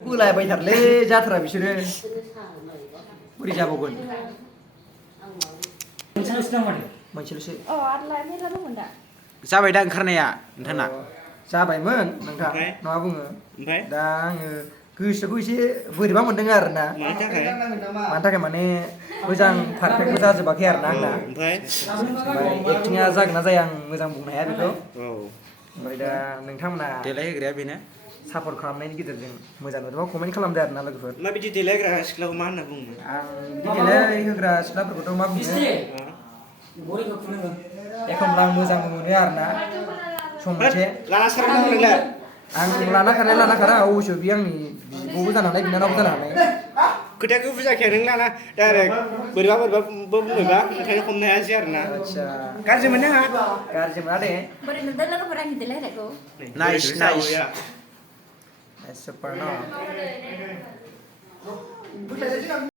बोलायबाय थारलै जाथारा बिसोरो बोरै जाबावगोन मोनसेल'सो जाबाय दा ओंखारनाया नोंथांना जाबायमोन नोंथां मा बुङो दा आङो गोसोखौ एसे बोरैबा मोनदों आरो ना मानि थाखाय माने मोजां पारफेक्टबो जाजोबाखै आरो ना आंना ओमफ्राय एक्टिंआ जागोन ना जाया आं मोजां बुंनो हाया बेखौ ओमफ्राय दा नोंथांमोना देलायहोग्राया बेनो सापर्ट खालामनायनि गेजेरजों मोजां नुदोंबा कमेन्ट खालामदो आरो ना लोगोफोर माबायदि देलायग्रा सिख्लाखौ मा होनना बुङो आं बिदि देलायहोग्रा सिख्लाफोरखौथ' मा बुंनो एखमब्ला आं मोजांबो मोनो आरो ना सम मोनसे लाना सारनांगौ नोंलाय आं लाना खारा अबयस्से बियो आंनि बिब'बो जानो हानाय बिनानावबो जानो हानाय खोथाखौ बुजाखिया नों लाना डाइरेक्ट बोरैबा बुंबायबा ओंखायनो हमनो हायासै आरो ना आदसा गाज्रि मोननाङा गाज्रि मोना दे बोरै नुदों लोगोफोरा आंनि देलायनायखौ नाइस नाइस सुपार न